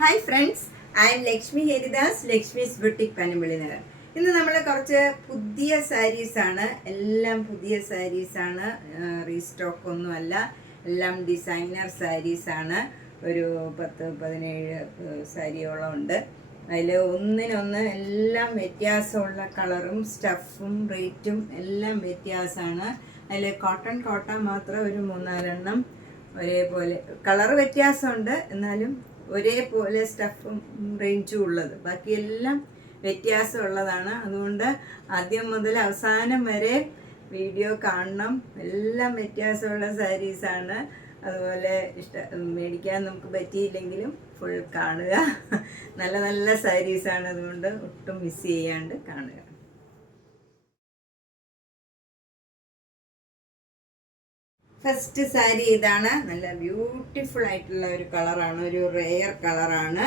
Hi friends, I M Lakshmi Haridas, Lakshmi's boutique Panampilly Nagar. ഇന്ന് നമ്മൾ കുറച്ച് പുതിയ സാരീസാണ്, എല്ലാം പുതിയ സാരീസാണ്, റീസ്റ്റോക്ക് ഒന്നുമല്ല, എല്ലാം ഡിസൈനർ സാരീസാണ്. ഒരു 10-17 സാരിയോളം ഉണ്ട്. അതിൽ ഒന്നിനൊന്ന് എല്ലാം വ്യത്യാസമുള്ള കളറും സ്റ്റഫും റേറ്റും എല്ലാം വ്യത്യാസമാണ്. അതിൽ കോട്ടൺ മാത്രം ഒരു 3-4 ഒരേപോലെ കളർ വ്യത്യാസമുണ്ട്, എന്നാലും ഒരേപോലെ സ്റ്റഫും റേഞ്ചും ഉള്ളത്. ബാക്കിയെല്ലാം വ്യത്യാസമുള്ളതാണ്. അതുകൊണ്ട് ആദ്യം മുതൽ അവസാനം വരെ വീഡിയോ കാണണം. എല്ലാം വ്യത്യാസമുള്ള സാരീസാണ്. അതുപോലെ മേടിക്കാൻ നമുക്ക് പറ്റിയില്ലെങ്കിലും ഫുൾ കാണുക. നല്ല നല്ല സാരീസാണ്, അതുകൊണ്ട് ഒട്ടും മിസ് ചെയ്യാണ്ട് കാണുക. ഫസ്റ്റ് സാരി ഇതാണ്. നല്ല ബ്യൂട്ടിഫുൾ ആയിട്ടുള്ള ഒരു കളറാണ്, ഒരു റെയർ കളറാണ്.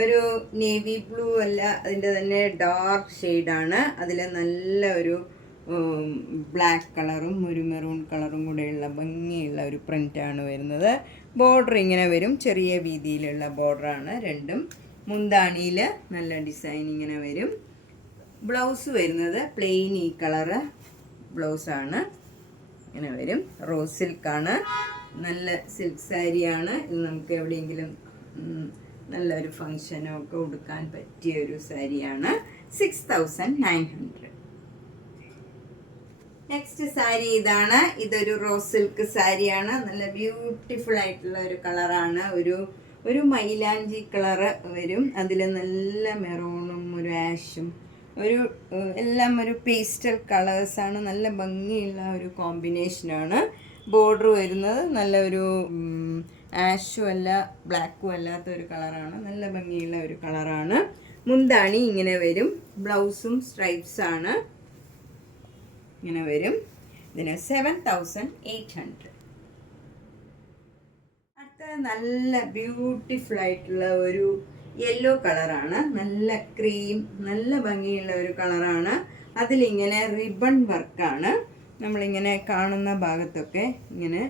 ഒരു നേവി ബ്ലൂ അല്ല, അതിൻ്റെ തന്നെ ഡാർക്ക് ഷെയ്ഡാണ്. അതിൽ നല്ല ഒരു ബ്ലാക്ക് കളറും ഒരു മെറൂൺ കളറും കൂടെയുള്ള ഭംഗിയുള്ള ഒരു പ്രിൻ്റാണ് വരുന്നത്. ബോർഡർ ഇങ്ങനെ വരും, ചെറിയ വീതിയിലുള്ള ബോർഡറാണ് രണ്ടും. മുന്താണിയിൽ നല്ല ഡിസൈൻ ഇങ്ങനെ വരും. ബ്ലൗസ് വരുന്നത് പ്ലെയിൻ ഈ കളറ് ബ്ലൗസാണ്, ഇങ്ങനെ വരും. റോസ് സിൽക്കാണ്, നല്ല സിൽക്ക് സാരിയാണ്. ഇത് നമുക്ക് എവിടെയെങ്കിലും നല്ലൊരു ഫങ്ഷനോ ഒക്കെ ഉടുക്കാൻ പറ്റിയ ഒരു സാരിയാണ്. 6900. നെക്സ്റ്റ് സാരി ഇതാണ്. ഇതൊരു റോസ് സിൽക്ക് സാരിയാണ്. നല്ല ബ്യൂട്ടിഫുൾ ആയിട്ടുള്ള ഒരു കളറാണ്. ഒരു മൈലാഞ്ചി കളറ് വരും. അതിൽ നല്ല മെറൂണും ഒരു ആഷും എല്ലാം ഒരു പേസ്റ്റൽ കളേഴ്സാണ്. നല്ല ഭംഗിയുള്ള ഒരു കോമ്പിനേഷനാണ്. ബോർഡർ വരുന്നത് നല്ല ഒരു ആഷും അല്ല ബ്ലാക്കും അല്ലാത്ത ഒരു കളറാണ്. നല്ല ഭംഗിയുള്ള ഒരു കളറാണ്. മുന്താണി ഇങ്ങനെ വരും. ബ്ലൗസും സ്ട്രൈപ്സാണ്, ഇങ്ങനെ വരും. ഇതിന് 7800. അടുത്ത നല്ല ബ്യൂട്ടിഫുൾ ആയിട്ടുള്ള ഒരു യെല്ലോ കളറാണ്. നല്ല ക്രീം, നല്ല ഭംഗിയുള്ള ഒരു കളറാണ്. അതിലിങ്ങനെ റിബൺ വർക്കാണ്. നമ്മളിങ്ങനെ കാണുന്ന ഭാഗത്തൊക്കെ ഇങ്ങനെ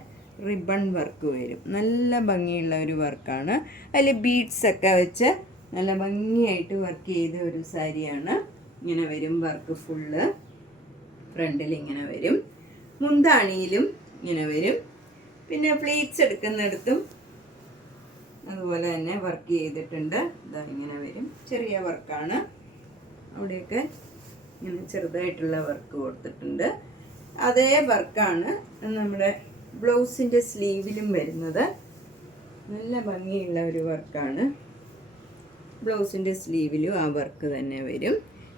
റിബൺ വർക്ക് വരും. നല്ല ഭംഗിയുള്ള ഒരു വർക്കാണ്. അതിൽ ബീഡ്സൊക്കെ വെച്ച് നല്ല ഭംഗിയായിട്ട് വർക്ക് ചെയ്ത ഒരു സാരിയാണ്. ഇങ്ങനെ വരും വർക്ക് ഫുള്ള്. ഫ്രണ്ടിൽ ഇങ്ങനെ വരും. മുന്താണിയിലും ഇങ്ങനെ വരും. പിന്നെ പ്ലീറ്റ്സ് എടുക്കുന്നിടത്തും അതുപോലെ തന്നെ വർക്ക് ചെയ്തിട്ടുണ്ട്. ഇതാ ഇങ്ങനെ വരും. ചെറിയ വർക്കാണ്, അവിടെയൊക്കെ ഇങ്ങനെ ചെറുതായിട്ടുള്ള വർക്ക് കൊടുത്തിട്ടുണ്ട്. അതേ വർക്കാണ് നമ്മുടെ ബ്ലൗസിൻ്റെ സ്ലീവിലും വരുന്നത്. നല്ല ഭംഗിയുള്ള ഒരു വർക്കാണ്. ബ്ലൗസിൻ്റെ സ്ലീവിലും ആ വർക്ക് തന്നെ വരും.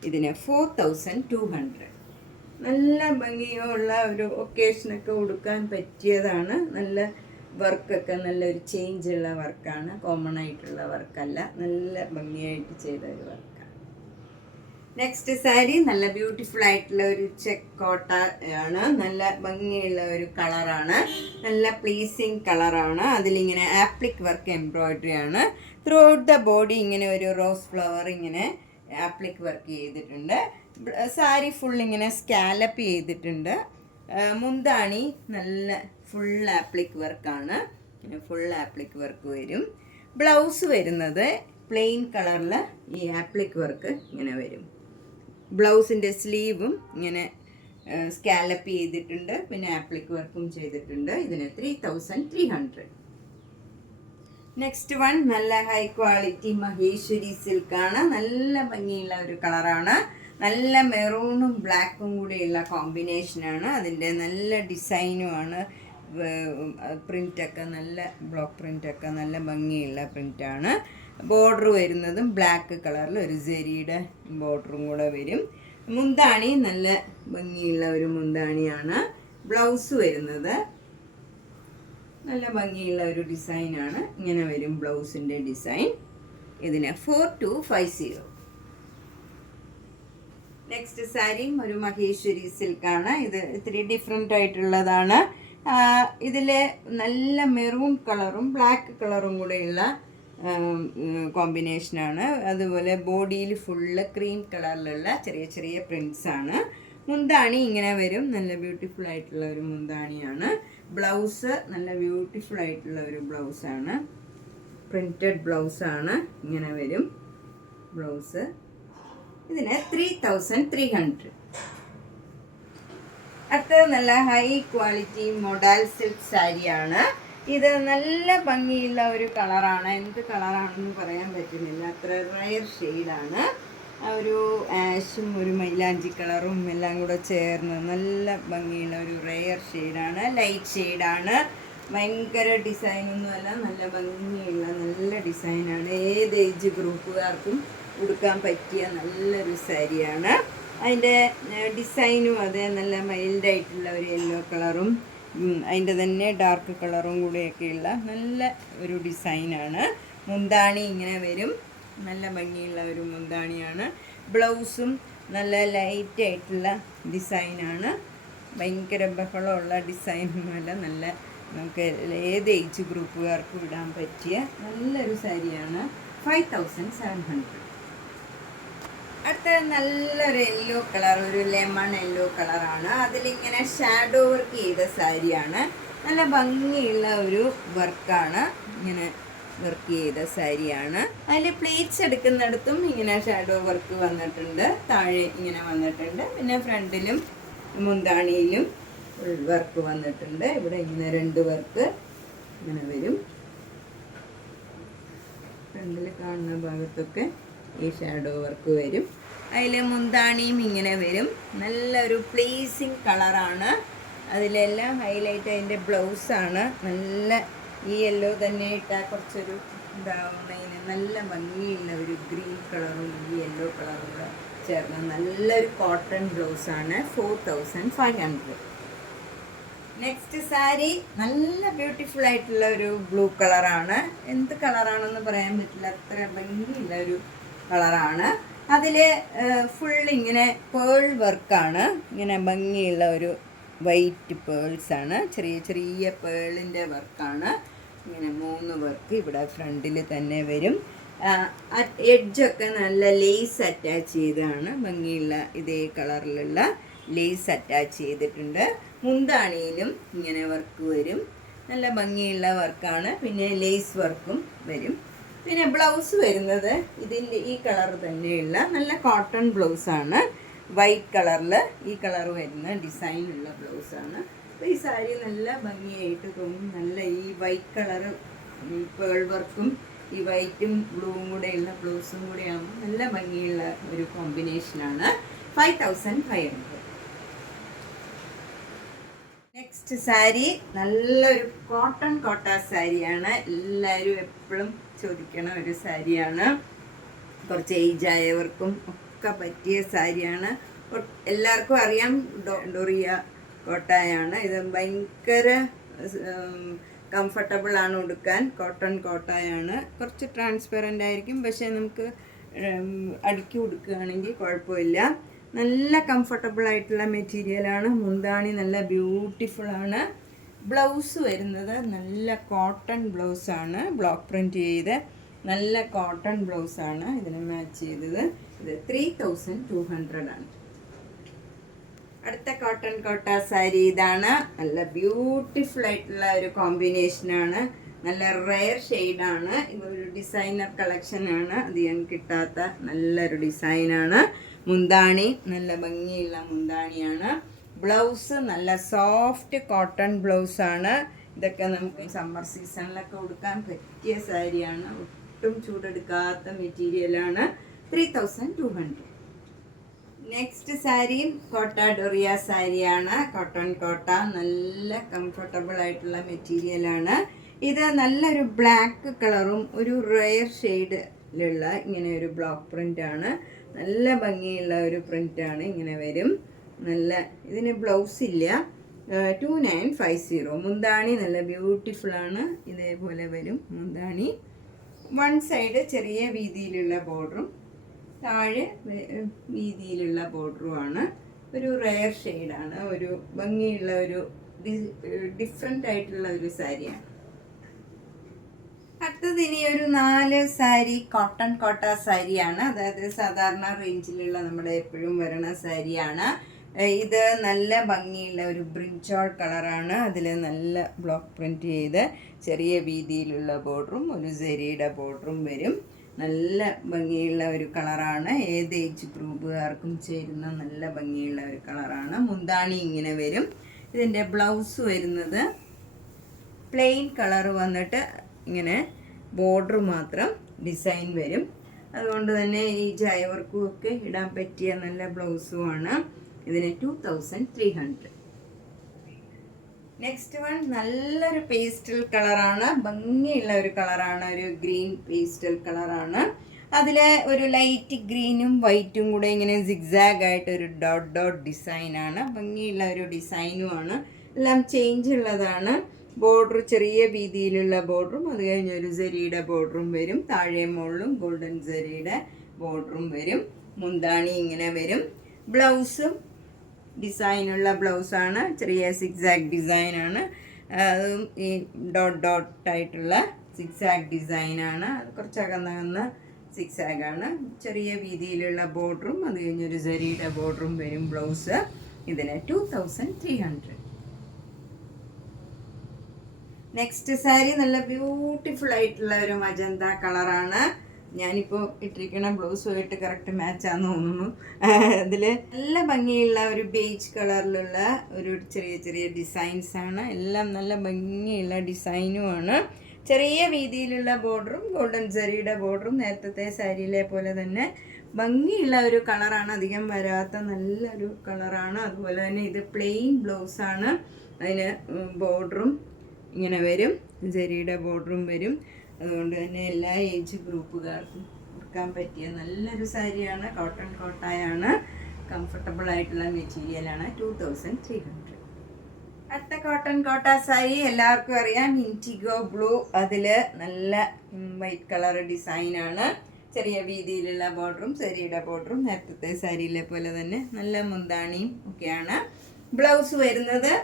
ഇതിന് 4200. നല്ല ഭംഗിയുള്ള ഒരു ഒക്കേഷനൊക്കെ ഉടുക്കാൻ പറ്റിയതാണ്. നല്ല വർക്കൊക്കെ നല്ലൊരു ചേഞ്ചുള്ള വർക്കാണ്, കോമൺ ആയിട്ടുള്ള വർക്കല്ല. നല്ല ഭംഗിയായിട്ട് ചെയ്ത ഒരു വർക്കാണ്. നെക്സ്റ്റ് സാരി നല്ല ബ്യൂട്ടിഫുൾ ആയിട്ടുള്ള ഒരു ചെക്ക് കോട്ട ആണ്. നല്ല ഭംഗിയുള്ള ഒരു കളറാണ്, നല്ല പ്ലീസിങ് കളറാണ്. അതിലിങ്ങനെ ആപ്ലിക് വർക്ക് എംബ്രോയിഡറി ആണ്. ത്രൂ ഔട്ട് ദ ബോഡി ഇങ്ങനെ ഒരു റോസ് ഫ്ലവർ ഇങ്ങനെ ആപ്ലിക് വർക്ക് ചെയ്തിട്ടുണ്ട്. സാരി ഫുൾ ഇങ്ങനെ സ്കാലപ്പ് ചെയ്തിട്ടുണ്ട്. മുന്താണി നല്ല ഫുൾ ആപ്ലിക് വർക്കാണ്, ഇങ്ങനെ ഫുൾ ആപ്ലിക് വർക്ക് വരും. ബ്ലൗസ് വരുന്നത് പ്ലെയിൻ കളറിൽ ഈ ആപ്ലിക് വർക്ക് ഇങ്ങനെ വരും. ബ്ലൗസിൻ്റെ സ്ലീവും ഇങ്ങനെ സ്കാലപ്പ് ചെയ്തിട്ടുണ്ട്, പിന്നെ ആപ്ലിക് വർക്കും ചെയ്തിട്ടുണ്ട്. ഇതിന് 3300. നെക്സ്റ്റ് വൺ നല്ല ഹൈ ക്വാളിറ്റി മഹേശ്വരി സിൽക്കാണ്. നല്ല ഭംഗിയുള്ള ഒരു കളറാണ്. നല്ല മെറൂണും ബ്ലാക്കും കൂടിയുള്ള കോമ്പിനേഷനാണ്. അതിൻ്റെ നല്ല ഡിസൈനുമാണ്. പ്രിൻ്റൊക്കെ നല്ല ബ്ലോക്ക് പ്രിൻ്റൊക്കെ നല്ല ഭംഗിയുള്ള പ്രിൻ്റാണ്. ബോർഡർ വരുന്നതും ബ്ലാക്ക് കളറിൽ ഒരു ജെരിയുടെ ബോർഡറും കൂടെ വരും. മുന്താണി നല്ല ഭംഗിയുള്ള ഒരു മുന്താണിയാണ്. ബ്ലൗസ് വരുന്നത് നല്ല ഭംഗിയുള്ള ഒരു ഡിസൈനാണ്. ഇങ്ങനെ വരും ബ്ലൗസിൻ്റെ ഡിസൈൻ. ഇതിന് 4250. നെക്സ്റ്റ് സാരിയും ഒരു മഹേശ്വരി സിൽക്കാണ്. ഇത് ഇത്തിരി ഡിഫറെൻ്റ് ആയിട്ടുള്ളതാണ്. ഇതിൽ നല്ല മെറൂൺ കളറും ബ്ലാക്ക് കളറും കൂടെയുള്ള കോമ്പിനേഷനാണ്. അതുപോലെ ബോഡിയിൽ ഫുള്ള് ക്രീം കളറിലുള്ള ചെറിയ ചെറിയ പ്രിൻസാണ്. മുന്താണി ഇങ്ങനെ വരും. നല്ല ബ്യൂട്ടിഫുൾ ആയിട്ടുള്ള ഒരു മുന്താണിയാണ്. ബ്ലൗസ് നല്ല ബ്യൂട്ടിഫുൾ ആയിട്ടുള്ള ഒരു ബ്ലൗസാണ്. പ്രിൻറ്റഡ് ബ്ലൗസാണ്. ഇങ്ങനെ വരും ബ്ലൗസ്. ഇതിന് 3300. അടുത്തത് നല്ല ഹൈ ക്വാളിറ്റി മോഡൽ സിൽക്ക് സാരിയാണ്. ഇത് നല്ല ഭംഗിയുള്ള ഒരു കളറാണ്. എന്ത് കളറാണെന്ന് പറയാൻ പറ്റുന്നില്ല, അത്ര റയർ ഷെയ്ഡാണ്. ഒരു ആഷും ഒരു മൈലാഞ്ചി കളറും എല്ലാം കൂടെ ചേർന്ന് നല്ല ഭംഗിയുള്ള ഒരു റയർ ഷെയ്ഡാണ്. ലൈറ്റ് ഷെയ്ഡാണ്. ഭയങ്കര ഡിസൈനൊന്നുമല്ല, നല്ല ഭംഗിയുള്ള നല്ല ഡിസൈനാണ്. ഏത് ഏജ് ഗ്രൂപ്പുകാർക്കും ഉടുക്കാൻ പറ്റിയ നല്ലൊരു സാരിയാണ്. അതിൻ്റെ ഡിസൈനും അതേ നല്ല മൈൽഡായിട്ടുള്ള ഒരു യെല്ലോ കളറും അതിൻ്റെ തന്നെ ഡാർക്ക് കളറും കൂടെയൊക്കെയുള്ള നല്ല ഒരു ഡിസൈനാണ്. മുന്താണി ഇങ്ങനെ വരും. നല്ല ഭംഗിയുള്ള ഒരു മുന്താണിയാണ്. ബ്ലൗസും നല്ല ലൈറ്റായിട്ടുള്ള ഡിസൈനാണ്. ഭയങ്കര ബഹളമുള്ള ഡിസൈനൊന്നുമല്ല, നല്ല നമുക്ക് ഏത് ഏജ് ഗ്രൂപ്പുകാർക്കും ഇടാൻ പറ്റിയ നല്ലൊരു സാരിയാണ്. 5700. അടുത്ത നല്ലൊരു യെല്ലോ കളർ, ഒരു ലെമൺ യെല്ലോ കളറാണ്. അതിലിങ്ങനെ ഷാഡോ വർക്ക് ചെയ്ത സാരിയാണ്. നല്ല ഭംഗിയുള്ള ഒരു വർക്കാണ്. ഇങ്ങനെ വർക്ക് ചെയ്ത സാരിയാണ്. അതിൽ പ്ലീറ്റ്സ് എടുക്കുന്നിടത്തും ഇങ്ങനെ ഷാഡോ വർക്ക് വന്നിട്ടുണ്ട്. താഴെ ഇങ്ങനെ വന്നിട്ടുണ്ട്. പിന്നെ ഫ്രണ്ടിലും മുന്താണിയിലും വർക്ക് വന്നിട്ടുണ്ട്. ഇവിടെ ഇങ്ങനെ 2 വർക്ക് ഇങ്ങനെ വരും. ഫ്രണ്ടിൽ കാണുന്ന ഭാഗത്തൊക്കെ ഈ ഷാഡോ വർക്ക് വരും. അതിൽ മുന്താണിയും ഇങ്ങനെ വരും. നല്ലൊരു പ്ലീസിങ് കളറാണ്. അതിലെല്ലാം ഹൈലൈറ്റ് അതിൻ്റെ ബ്ലൗസാണ്. നല്ല ഈ യെല്ലോ തന്നെ ഇട്ടാൽ കുറച്ചൊരു ഇതാവുന്നതിന് നല്ല ഭംഗിയുള്ള ഒരു ഗ്രീൻ കളറും ഈ യെല്ലോ കളറും കൂടെ ചേർന്ന് നല്ലൊരു കോട്ടൺ ബ്ലൗസാണ്. 4500. നെക്സ്റ്റ് സാരി നല്ല ബ്യൂട്ടിഫുൾ ആയിട്ടുള്ള ഒരു ബ്ലൂ കളറാണ്. എന്ത് കളറാണെന്ന് പറയാൻ പറ്റില്ല, അത്ര ഭംഗിയുള്ള ഒരു കളറാണ്. അതിൽ ഫുൾ ഇങ്ങനെ പേൾ വർക്കാണ്. ഇങ്ങനെ ഭംഗിയുള്ള ഒരു വൈറ്റ് പേൾസാണ്. ചെറിയ ചെറിയ പേളിൻ്റെ വർക്കാണ്. ഇങ്ങനെ 3 വർക്ക് ഇവിടെ ഫ്രണ്ടിൽ തന്നെ വരും. എഡ്ജൊക്കെ നല്ല ലേസ് അറ്റാച്ച് ചെയ്താണ്. ഭംഗിയുള്ള ഇതേ കളറിലുള്ള ലേസ് അറ്റാച്ച് ചെയ്തിട്ടുണ്ട്. മുന്താണിയിലും ഇങ്ങനെ വർക്ക് വരും. നല്ല ഭംഗിയുള്ള വർക്കാണ്. പിന്നെ ലേസ് വർക്കും വരും. പിന്നെ ബ്ലൗസ് വരുന്നത് ഇതിൻ്റെ ഈ കളർ തന്നെയുള്ള നല്ല കോട്ടൺ ബ്ലൗസാണ്. വൈറ്റ് കളറിൽ ഈ കളർ വരുന്ന ഡിസൈനുള്ള ബ്ലൗസാണ്. അപ്പോൾ ഈ സാരി നല്ല ഭംഗിയായിട്ട് തോന്നും. നല്ല ഈ വൈറ്റ് കളറ് പേൾ വർക്കും ഈ വൈറ്റും ബ്ലൂവും കൂടെയുള്ള ബ്ലൗസും കൂടെ ആകുമ്പോൾ നല്ല ഭംഗിയുള്ള ഒരു കോമ്പിനേഷനാണ്. 5500. നെക്സ്റ്റ് സാരി നല്ലൊരു കോട്ട സാരിയാണ്. എല്ലാവരും എപ്പോഴും ചോദിക്കണ ഒരു സാരിയാണ്. കുറച്ച് ഏജ് ആയവർക്കും ഒക്കെ പറ്റിയ സാരിയാണ്. എല്ലാവർക്കും അറിയാം ഡോറിയ കോട്ടായാണ്. ഇത് ഭയങ്കര കംഫർട്ടബിൾ ആണ് ഉടുക്കാൻ. കോട്ടായാണ്. കുറച്ച് ട്രാൻസ്പെറൻ്റ് ആയിരിക്കും, പക്ഷേ നമുക്ക് അടുക്കി ഉടുക്കുകയാണെങ്കിൽ കുഴപ്പമില്ല. നല്ല കംഫർട്ടബിൾ ആയിട്ടുള്ള മെറ്റീരിയലാണ്. മുന്താണി നല്ല ബ്യൂട്ടിഫുള്ളാണ്. ബ്ലൗസ് വരുന്നത് നല്ല കോട്ടൺ ബ്ലൗസാണ്. ബ്ലോക്ക് പ്രിൻറ്റ് ചെയ്ത് നല്ല കോട്ടൺ ബ്ലൗസാണ് ഇതിന് മാച്ച് ചെയ്തത്. ഇത് 3200 ആണ്. അടുത്ത കോട്ട സാരി ഇതാണ്. നല്ല ബ്യൂട്ടിഫുൾ ആയിട്ടുള്ള ഒരു കോമ്പിനേഷനാണ്. നല്ല റെയർ ഷെയ്ഡാണ്. ഇതൊരു ഡിസൈനർ കളക്ഷനാണ്. അധികം കിട്ടാത്ത നല്ലൊരു ഡിസൈനാണ്. മുന്താണി നല്ല ഭംഗിയുള്ള മുന്താണിയാണ്. ബ്ലൗസ് നല്ല സോഫ്റ്റ് കോട്ടൺ ബ്ലൗസാണ്. ഇതൊക്കെ നമുക്ക് സമ്മർ സീസണിലൊക്കെ ഉടുക്കാൻ പറ്റിയ സാരിയാണ്. ഒട്ടും ചൂടെടുക്കാത്ത മെറ്റീരിയലാണ്. 3200. നെക്സ്റ്റ് സാരിയും ഡോറിയ സാരിയാണ്. കോട്ട നല്ല കംഫർട്ടബിൾ ആയിട്ടുള്ള മെറ്റീരിയലാണ്. ഇത് നല്ലൊരു ബ്ലാക്ക് കളറും ഒരു റെയർ ഷെയ്ഡിലുള്ള ഇങ്ങനെ ഒരു ബ്ലോക്ക് പ്രിൻ്റാണ്. നല്ല ഭംഗിയുള്ള ഒരു പ്രിൻ്റാണ്. ഇങ്ങനെ വരും. നല്ല ഇതിന് ബ്ലൗസ് ഇല്ല. 2950. മുന്താണി നല്ല ബ്യൂട്ടിഫുള്ളാണ്. ഇതേപോലെ വരും മുന്താണി. വൺ സൈഡ് ചെറിയ വീതിയിലുള്ള ബോർഡറും താഴെ വീതിയിലുള്ള ബോർഡറുമാണ്. ഒരു റെയർ ഷെയ്ഡാണ്. ഒരു ഭംഗിയുള്ള ഒരു ഡിഫറെൻ്റ് ആയിട്ടുള്ള ഒരു സാരിയാണ്. അടുത്തത് ഇനി ഒരു 4 സാരി കോട്ട സാരിയാണ്. അതായത് സാധാരണ റേഞ്ചിലുള്ള നമ്മുടെ എപ്പോഴും വരണ സാരിയാണ്. ഇത് നല്ല ഭംഗിയുള്ള ഒരു ബ്രിഞ്ചോൾ കളറാണ്. അതിൽ നല്ല ബ്ലോക്ക് പ്രിൻറ്റ് ചെയ്ത് ചെറിയ വീതിയിലുള്ള ബോർഡറും ഒരു ജെറിയുടെ ബോർഡറും വരും. നല്ല ഭംഗിയുള്ള ഒരു കളറാണ്. ഏത് ഏജ് ഗ്രൂപ്പുകാർക്കും ചേരുന്ന നല്ല ഭംഗിയുള്ള ഒരു കളറാണ്. മുന്താണി ഇങ്ങനെ വരും. ഇതിൻ്റെ ബ്ലൗസ് വരുന്നത് പ്ലെയിൻ കളർ വന്നിട്ട് ഇങ്ങനെ ബോർഡർ മാത്രം ഡിസൈൻ വരും. അതുകൊണ്ട് തന്നെ ഈ ജയവർക്കും ഒക്കെ ഇടാൻ പറ്റിയ നല്ല ബ്ലൗസുമാണ്. ഇതിന് 2300. നെക്സ്റ്റ് വൺ നല്ലൊരു പേസ്റ്റൽ കളറാണ്. ഭംഗിയുള്ള ഒരു കളറാണ്. ഒരു ഗ്രീൻ പേസ്റ്റൽ കളറാണ്. അതിൽ ഒരു ലൈറ്റ് ഗ്രീനും വൈറ്റും കൂടെ ഇങ്ങനെ സിഗ്സാഗ് ആയിട്ട് ഒരു ഡോട്ട് ഡോട്ട് ഡിസൈനാണ്. ഭംഗിയുള്ള ഒരു ഡിസൈനുമാണ്. എല്ലാം ചേഞ്ച് ഉള്ളതാണ്. ബോർഡർ ചെറിയ വീതിയിലുള്ള ബോർഡറും അത് കഴിഞ്ഞ് ഒരു ജെറിയുടെ ബോർഡറും വരും. താഴെ മുകളിലും ഗോൾഡൻ ജെറിയുടെ ബോർഡറും വരും. മുന്താണി ഇങ്ങനെ വരും. ബ്ലൗസും ഡിസൈനുള്ള ബ്ലൗസാണ്. ചെറിയ സിക്സാഗ് ഡിസൈനാണ്. അതും ഈ ഡോട്ട് ഡോട്ടായിട്ടുള്ള സിക്സാഗ് ഡിസൈനാണ്. കുറച്ച് അകന്ന സിക്സാഗാണ്. ചെറിയ വീതിയിലുള്ള ബോർഡറും അത് കഴിഞ്ഞൊരു ജെറിയുടെ ബോർഡറും വരും ബ്ലൗസ്. ഇതിന് 2300. നെക്സ്റ്റ് സാരി നല്ല ബ്യൂട്ടിഫുൾ ആയിട്ടുള്ള ഒരു മജന്ത കളറാണ്. ഞാനിപ്പോൾ ഇട്ടിരിക്കുന്ന ബ്ലൗസുമായിട്ട് കറക്റ്റ് മാച്ചാന്ന് തോന്നുന്നു. അതിൽ നല്ല ഭംഗിയുള്ള ഒരു ബേജ് കളറിലുള്ള ഒരു ചെറിയ ചെറിയ ഡിസൈൻസാണ്. എല്ലാം നല്ല ഭംഗിയുള്ള ഡിസൈനുമാണ്. ചെറിയ വീതിയിലുള്ള ബോർഡറും ഗോൾഡൻ ജെറിയുടെ ബോർഡറും നേരത്തെ സാരിയിലെ പോലെ തന്നെ ഭംഗിയുള്ള ഒരു കളറാണ്. അധികം വരാത്ത നല്ലൊരു കളറാണ്. അതുപോലെ തന്നെ ഇത് പ്ലെയിൻ ബ്ലൗസാണ്. അതിന് ബോർഡറും ഇങ്ങനെ വരും. ജെറിയുടെ ബോർഡറും വരും. അതുകൊണ്ട് തന്നെ എല്ലാ ഏജ് ഗ്രൂപ്പുകാർക്കും എടുക്കാൻ പറ്റിയ നല്ലൊരു സാരിയാണ്. കോട്ടൺ കോട്ടായാണ്. കംഫർട്ടബിൾ ആയിട്ടുള്ള മെറ്റീരിയലാണ്. 2300. അടുത്ത കോട്ടൺ കോട്ട സാരി എല്ലാവർക്കും അറിയാം. ഇൻറ്റിഗോ ബ്ലൂ. അതിൽ നല്ല വൈറ്റ് കളർ ഡിസൈനാണ്. ചെറിയ വീതിയിലുള്ള ബോർഡറും ജെറിയുടെ ബോർഡറും നേരത്തെ സാരിയിലെ പോലെ തന്നെ നല്ല മുന്താണിയും ഒക്കെയാണ്. ബ്ലൗസ് വരുന്നത്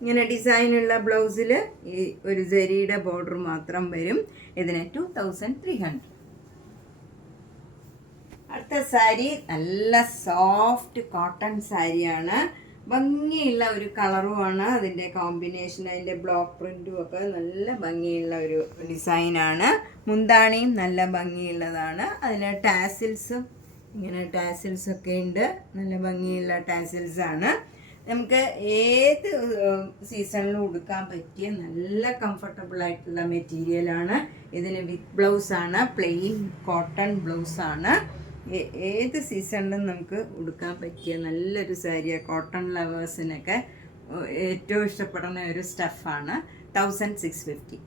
ഇങ്ങനെ ഡിസൈനുള്ള ബ്ലൗസിൽ ഈ ഒരു ജെറിയുടെ ബോർഡർ മാത്രം വരും. ഇതിന് 2300. അടുത്ത സാരി നല്ല സോഫ്റ്റ് കോട്ടൺ സാരിയാണ്. ഭംഗിയുള്ള ഒരു കളറുമാണ്. അതിൻ്റെ കോമ്പിനേഷൻ, അതിൻ്റെ ബ്ലോക്ക് പ്രിൻറ്റും ഒക്കെ നല്ല ഭംഗിയുള്ള ഒരു ഡിസൈനാണ്. മുന്താണിയും നല്ല ഭംഗിയുള്ളതാണ്. അതിന് ടാസിൽസും ഇങ്ങനെ ടാസിൽസൊക്കെ ഉണ്ട്. നല്ല ഭംഗിയുള്ള ടാസിൽസാണ്. നമുക്ക് ഏത് സീസണിലും ഉടുക്കാൻ പറ്റിയ നല്ല കംഫർട്ടബിൾ ആയിട്ടുള്ള മെറ്റീരിയലാണ്. ഇതിന് വിത്ത് ബ്ലൗസാണ്. Plain cotton ബ്ലൗസാണ്. ഏത് സീസണിലും നമുക്ക് ഉടുക്കാൻ പറ്റിയ നല്ലൊരു സാരിയാണ്. കോട്ടൺ ലവേഴ്സിനൊക്കെ ഏറ്റവും ഇഷ്ടപ്പെടുന്ന ഒരു സ്റ്റഫാണ്. 1650.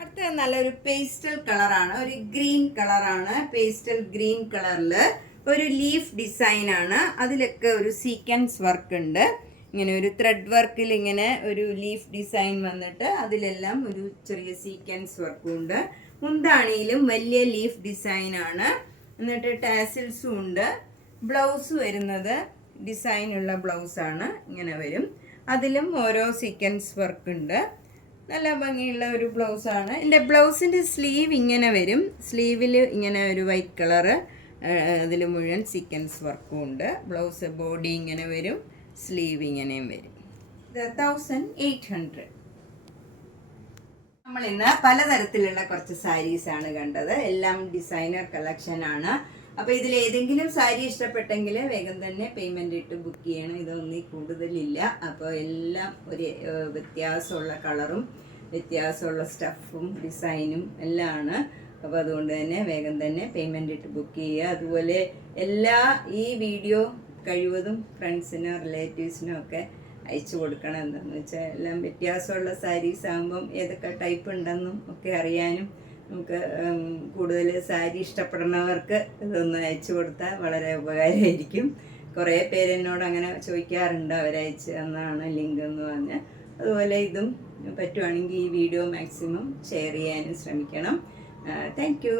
അടുത്ത നല്ലൊരു പേസ്റ്റൽ കളറാണ്. ഒരു ഗ്രീൻ കളറാണ്. പേസ്റ്റൽ ഗ്രീൻ കളറിൽ ഒരു ലീഫ് ഡിസൈനാണ്. അതിലൊക്കെ ഒരു സീക്വൻസ് വർക്ക് ഉണ്ട്. ഇങ്ങനെ ഒരു ത്രെഡ് വർക്കിൽ ഇങ്ങനെ ഒരു ലീഫ് ഡിസൈൻ വന്നിട്ട് അതിലെല്ലാം ഒരു ചെറിയ സീക്വൻസ് വർക്കും ഉണ്ട്. മുന്താണിയിലും വലിയ ലീഫ് ഡിസൈനാണ്. എന്നിട്ട് ടാസിൽസും ഉണ്ട്. ബ്ലൗസ് വരുന്നത് ഡിസൈനുള്ള ബ്ലൗസാണ്. ഇങ്ങനെ വരും. അതിലും ഓരോ സീക്വൻസ് വർക്ക് ഉണ്ട്. നല്ല ഭംഗിയുള്ള ഒരു ബ്ലൗസാണ്. എൻ്റെ ബ്ലൗസിൻ്റെ സ്ലീവ് ഇങ്ങനെ വരും. സ്ലീവിൽ ഇങ്ങനെ ഒരു വൈറ്റ് കളറ്, അതിൽ മുഴുവൻ സീക്വൻസ് വർക്കും ഉണ്ട്. ബ്ലൗസ് ബോഡി ഇങ്ങനെ വരും. സ്ലീവ് ഇങ്ങനെയും വരും. 1800. നമ്മൾ ഇന്ന് പലതരത്തിലുള്ള കുറച്ച് സാരീസാണ് കണ്ടത്. എല്ലാം ഡിസൈനർ കളക്ഷനാണ്. അപ്പോൾ ഇതിൽ ഏതെങ്കിലും സാരി ഇഷ്ടപ്പെട്ടെങ്കിൽ വേഗം തന്നെ പേയ്മെൻ്റ് ഇട്ട് ബുക്ക് ചെയ്യണം. ഇതൊന്നും കൂടുതലില്ല. അപ്പോൾ എല്ലാം ഒരു വ്യത്യാസമുള്ള കളറും വ്യത്യാസമുള്ള സ്റ്റഫും ഡിസൈനും എല്ലാം ആണ്. അപ്പോൾ അതുകൊണ്ട് തന്നെ വേഗം തന്നെ പേയ്മെൻ്റ് ഇട്ട് ബുക്ക് ചെയ്യുക. അതുപോലെ ഈ വീഡിയോ കഴിവതും ഫ്രണ്ട്സിനോ റിലേറ്റീവ്സിനോ ഒക്കെ അയച്ചു കൊടുക്കണം. എന്താണെന്ന് വെച്ചാൽ എല്ലാം വ്യത്യാസമുള്ള സാരീസ് ആകുമ്പം ഏതൊക്കെ ടൈപ്പ് ഉണ്ടെന്നും ഒക്കെ അറിയാനും നമുക്ക് കൂടുതൽ സാരി ഇഷ്ടപ്പെടുന്നവർക്ക് ഇതൊന്ന് അയച്ചു കൊടുത്താൽ വളരെ ഉപകാരമായിരിക്കും. കുറേ പേര് എന്നോട് അങ്ങനെ ചോദിക്കാറുണ്ട്, അവരയച്ച് തന്നാണ് ലിങ്ക് എന്ന് പറഞ്ഞ്. അതുപോലെ ഇതും പറ്റുവാണെങ്കിൽ ഈ വീഡിയോ മാക്സിമം ഷെയർ ചെയ്യാനും ശ്രമിക്കണം. Thank you.